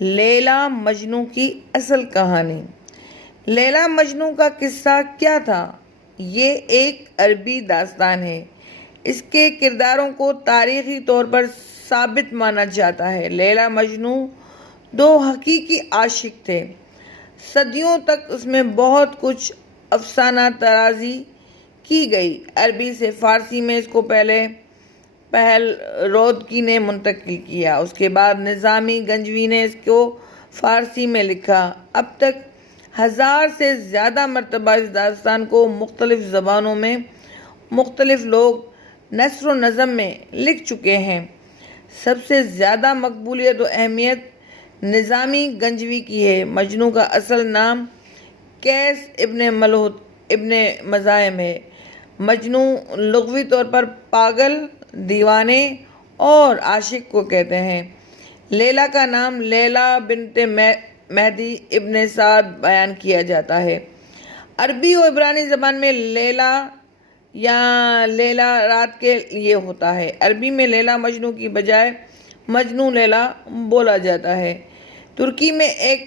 لیلا مجنو کی اصل کہانی۔ لیلا مجنو کا قصہ کیا تھا؟ یہ ایک عربی داستان ہے۔ اس کے کرداروں کو تاریخی طور پر ثابت مانا جاتا ہے۔ لیلا مجنو دو حقیقی عاشق تھے۔ صدیوں تک اس میں بہت کچھ افسانہ طرازی کی گئی۔ عربی سے فارسی میں اس کو پہل رودکی نے منتقل کیا، اس کے بعد نظامی گنجوی نے اس کو فارسی میں لکھا۔ اب تک 1000 سے زیادہ مرتبہ اس داستان کو مختلف زبانوں میں مختلف لوگ نثر و نظم میں لکھ چکے ہیں۔ سب سے زیادہ مقبولیت و اہمیت نظامی گنجوی کی ہے۔ مجنو کا اصل نام قیس ابن ملوح ابن مزاحم ہے۔ مجنو لغوی طور پر پاگل، دیوانے اور عاشق کو کہتے ہیں۔ لیلا کا نام لیلا بنت مہدی ابن سعد بیان کیا جاتا ہے۔ عربی و عبرانی زبان میں لیلا یا لیلا رات کے لیے ہوتا ہے۔ عربی میں لیلا مجنو کی بجائے مجنو لیلا بولا جاتا ہے۔ ترکی میں ایک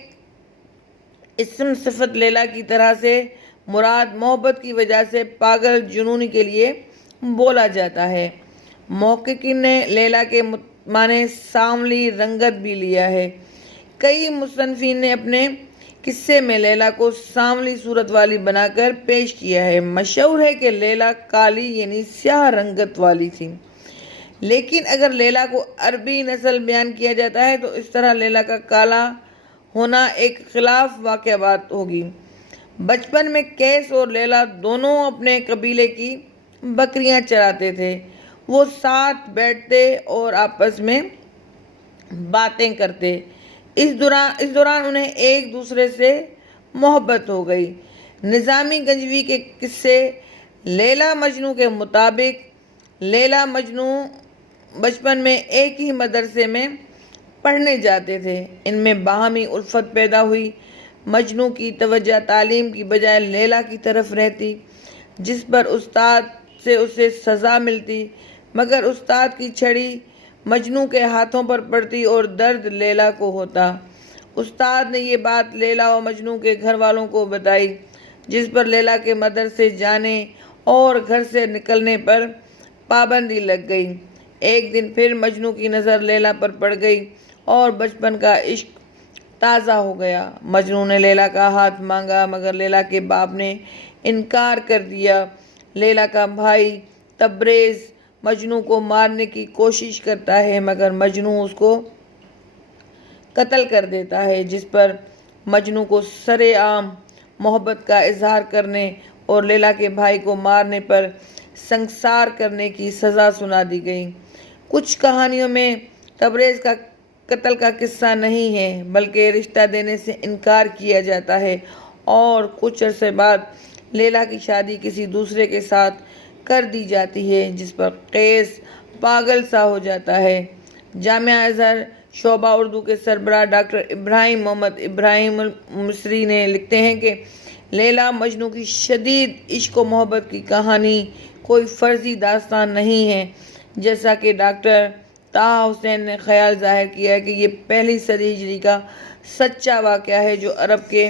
اسم صفت لیلا کی طرح سے مراد محبت کی وجہ سے پاگل جنونی کے لیے بولا جاتا ہے۔ محققین نے لیلا کے معنی سانولی رنگت بھی لیا ہے۔ کئی مصنفین نے اپنے قصے میں لیلا کو سانولی صورت والی بنا کر پیش کیا ہے۔ مشہور ہے کہ لیلا کالی یعنی سیاہ رنگت والی تھی، لیکن اگر لیلا کو عربی نسل بیان کیا جاتا ہے تو اس طرح لیلا کا کالا ہونا ایک خلاف واقع بات ہوگی۔ بچپن میں قیس اور لیلا دونوں اپنے قبیلے کی بکریاں چراتے تھے۔ وہ ساتھ بیٹھتے اور آپس میں باتیں کرتے۔ اس دوران انہیں ایک دوسرے سے محبت ہو گئی۔ نظامی گنجوی کے قصے لیلا مجنو کے مطابق لیلا مجنو بچپن میں ایک ہی مدرسے میں پڑھنے جاتے تھے۔ ان میں باہمی الفت پیدا ہوئی۔ مجنو کی توجہ تعلیم کی بجائے لیلا کی طرف رہتی، جس پر استاد سے اسے سزا ملتی، مگر استاد کی چھڑی مجنو کے ہاتھوں پر پڑتی اور درد لیلا کو ہوتا۔ استاد نے یہ بات لیلا و مجنو کے گھر والوں کو بتائی، جس پر لیلا کے مدرسے جانے اور گھر سے نکلنے پر پابندی لگ گئی۔ ایک دن پھر مجنو کی نظر لیلا پر پڑ گئی اور بچپن کا عشق تازہ ہو گیا۔ مجنو نے لیلا کا ہاتھ مانگا، مگر لیلا کے باپ نے انکار کر دیا۔ لیلا کا بھائی تبریز مجنو کو مارنے کی کوشش کرتا ہے، مگر مجنو اس کو قتل کر دیتا ہے، جس پر مجنو کو سرِ عام محبت کا اظہار کرنے اور لیلا کے بھائی کو مارنے پر سنگسار کرنے کی سزا سنا دی گئی۔ کچھ کہانیوں میں تبریز کا قتل کا قصہ نہیں ہے، بلکہ رشتہ دینے سے انکار کیا جاتا ہے اور کچھ عرصے بعد لیلا کی شادی کسی دوسرے کے ساتھ کر دی جاتی ہے، جس پر قیس پاگل سا ہو جاتا ہے۔ جامعہ ازہر شعبہ اردو کے سربراہ ڈاکٹر ابراہیم محمد ابراہیم المصری نے لکھتے ہیں کہ لیلا مجنو کی شدید عشق و محبت کی کہانی کوئی فرضی داستان نہیں ہے، جیسا کہ ڈاکٹر طٰہٰ حسین نے خیال ظاہر کیا ہے کہ یہ پہلی صدی ہجری کا سچا واقعہ ہے جو عرب کے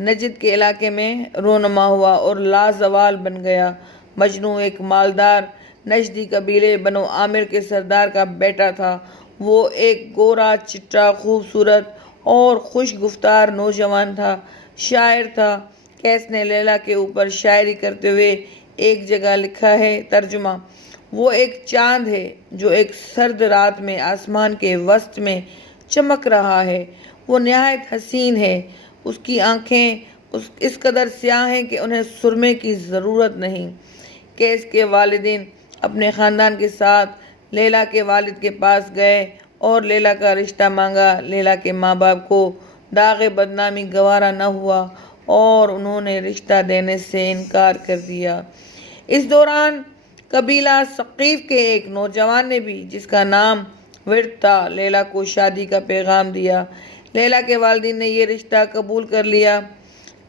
نجد کے علاقے میں رونما ہوا اور لازوال بن گیا۔ مجنو ایک مالدار نجدی قبیلے بنو عامر کے سردار کا بیٹا تھا۔ وہ ایک گورا چٹا خوبصورت اور خوش گفتار نوجوان تھا، شاعر تھا۔ قیس نے لیلا کے اوپر شاعری کرتے ہوئے ایک جگہ لکھا ہے، ترجمہ: وہ ایک چاند ہے جو ایک سرد رات میں آسمان کے وسط میں چمک رہا ہے۔ وہ نہایت حسین ہے۔ اس کی آنکھیں اس قدر سیاہ ہیں کہ انہیں سرمے کی ضرورت نہیں۔ قیس کے والدین اپنے خاندان کے ساتھ لیلا کے والد کے پاس گئے اور لیلا کا رشتہ مانگا۔ لیلا کے ماں باپ کو داغ بدنامی گوارا نہ ہوا اور انہوں نے رشتہ دینے سے انکار کر دیا۔ اس دوران قبیلہ ثقیف کے ایک نوجوان نے بھی، جس کا نام ورد تھا، لیلا کو شادی کا پیغام دیا۔ لیلا کے والدین نے یہ رشتہ قبول کر لیا۔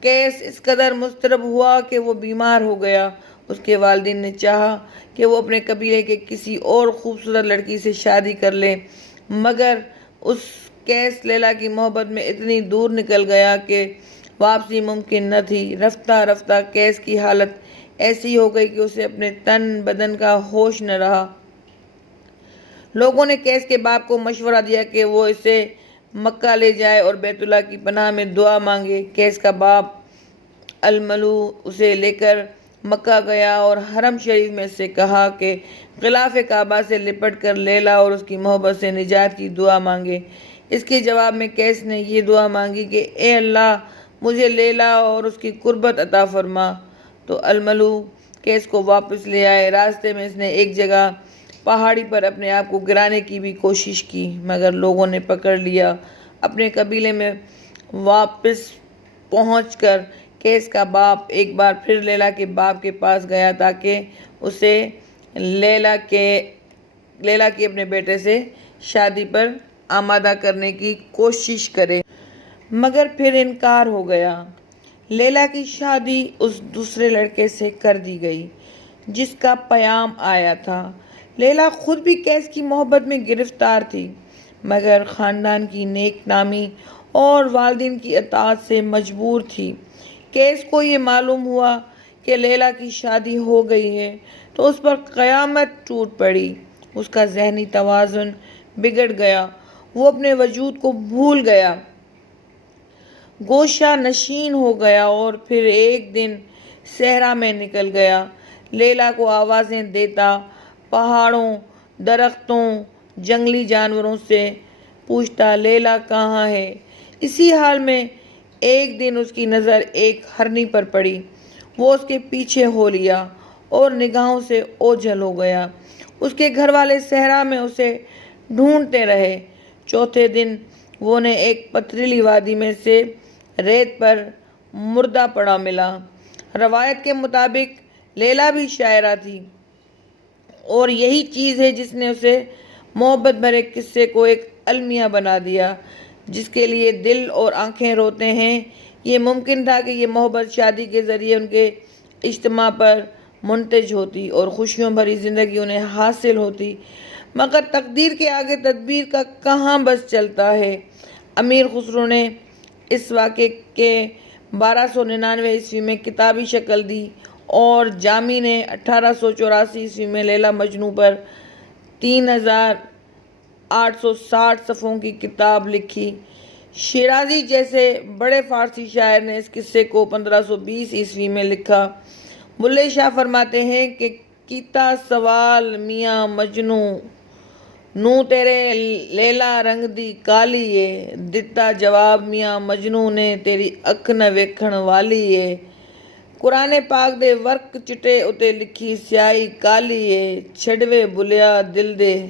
قیس اس قدر مضطرب ہوا کہ وہ بیمار ہو گیا۔ اس کے والدین نے چاہا کہ وہ اپنے قبیلے کے کسی اور خوبصورت لڑکی سے شادی کر لے، مگر اس کیس لیلا کی محبت میں اتنی دور نکل گیا کہ واپسی ممکن نہ تھی۔ رفتہ رفتہ کیس کی حالت ایسی ہو گئی کہ اسے اپنے تن بدن کا ہوش نہ رہا۔ لوگوں نے کیس کے باپ کو مشورہ دیا کہ وہ اسے مکہ لے جائے اور بیت اللہ کی پناہ میں دعا مانگے۔ کیس کا باپ الملو اسے لے کر مکہ گیا اور حرم شریف میں سے کہا کہ غلاف کعبہ سے لپٹ کر لیلا اور اس کی محبت سے نجات کی دعا مانگے۔ اس کے جواب میں کیس نے یہ دعا مانگی کہ اے اللہ مجھے لیلا اور اس کی قربت عطا فرما۔ تو الملو کیس کو واپس لے آئے۔ راستے میں اس نے ایک جگہ پہاڑی پر اپنے آپ کو گرانے کی بھی کوشش کی مگر لوگوں نے پکڑ لیا۔ اپنے قبیلے میں واپس پہنچ کر کیس کا باپ ایک بار پھر لیلا کے باپ کے پاس گیا تاکہ اسے لیلا کی اپنے بیٹے سے شادی پر آمادہ کرنے کی کوشش کرے مگر پھر انکار ہو گیا۔ لیلا کی شادی اس دوسرے لڑکے سے کر دی گئی جس کا پیام آیا تھا۔ لیلا خود بھی کیس کی محبت میں گرفتار تھی مگر خاندان کی نیک نامی اور والدین کی اطاعت سے مجبور تھی۔ کیس کو یہ معلوم ہوا کہ لیلا کی شادی ہو گئی ہے تو اس پر قیامت ٹوٹ پڑی۔ اس کا ذہنی توازن بگڑ گیا، وہ اپنے وجود کو بھول گیا، گوشہ نشین ہو گیا اور پھر ایک دن صحرا میں نکل گیا۔ لیلا کو آوازیں دیتا، پہاڑوں، درختوں، جنگلی جانوروں سے پوچھتا لیلا کہاں ہے۔ اسی حال میں ایک دن اس کی نظر ایک ہرنی پر پڑی، وہ اس کے پیچھے ہو لیا اور نگاہوں سے اوجھل ہو گیا۔ اس کے گھر والے صحرا میں اسے ڈھونڈتے رہے۔ چوتھے دن وہ نے ایک پتھریلی وادی میں سے ریت پر مردہ پڑا ملا۔ روایت کے مطابق لیلا بھی شاعرہ تھی اور یہی چیز ہے جس نے اسے محبت بھرے قصے کو ایک المیہ بنا دیا جس کے لیے دل اور آنکھیں روتے ہیں۔ یہ ممکن تھا کہ یہ محبت شادی کے ذریعے ان کے اجتماع پر منتج ہوتی اور خوشیوں بھری زندگی انہیں حاصل ہوتی مگر تقدیر کے آگے تدبیر کا کہاں بس چلتا ہے۔ امیر خسرو نے اس واقعے کے 1299 عیسوی میں کتابی شکل دی اور جامی نے 1884 عیسوی میں لیلا مجنوں پر 3860 صفحوں کی کتاب لکھی۔ شیرازی جیسے بڑے فارسی شاعر نے اس قصے کو 1520 عیسوی میں لکھا۔ بلے شاہ فرماتے ہیں کہ کیتا سوال میاں مجنوں نو تیرے لیلا رنگ دی کالی ہے، دتا جواب میاں مجنوں نے تیری اکھ نہ ویکھن والی ہے۔ قرآن پاک دے ورق چٹے اتے لکھی سیاہی کالی ہے، چھڑوے بلیا دل دے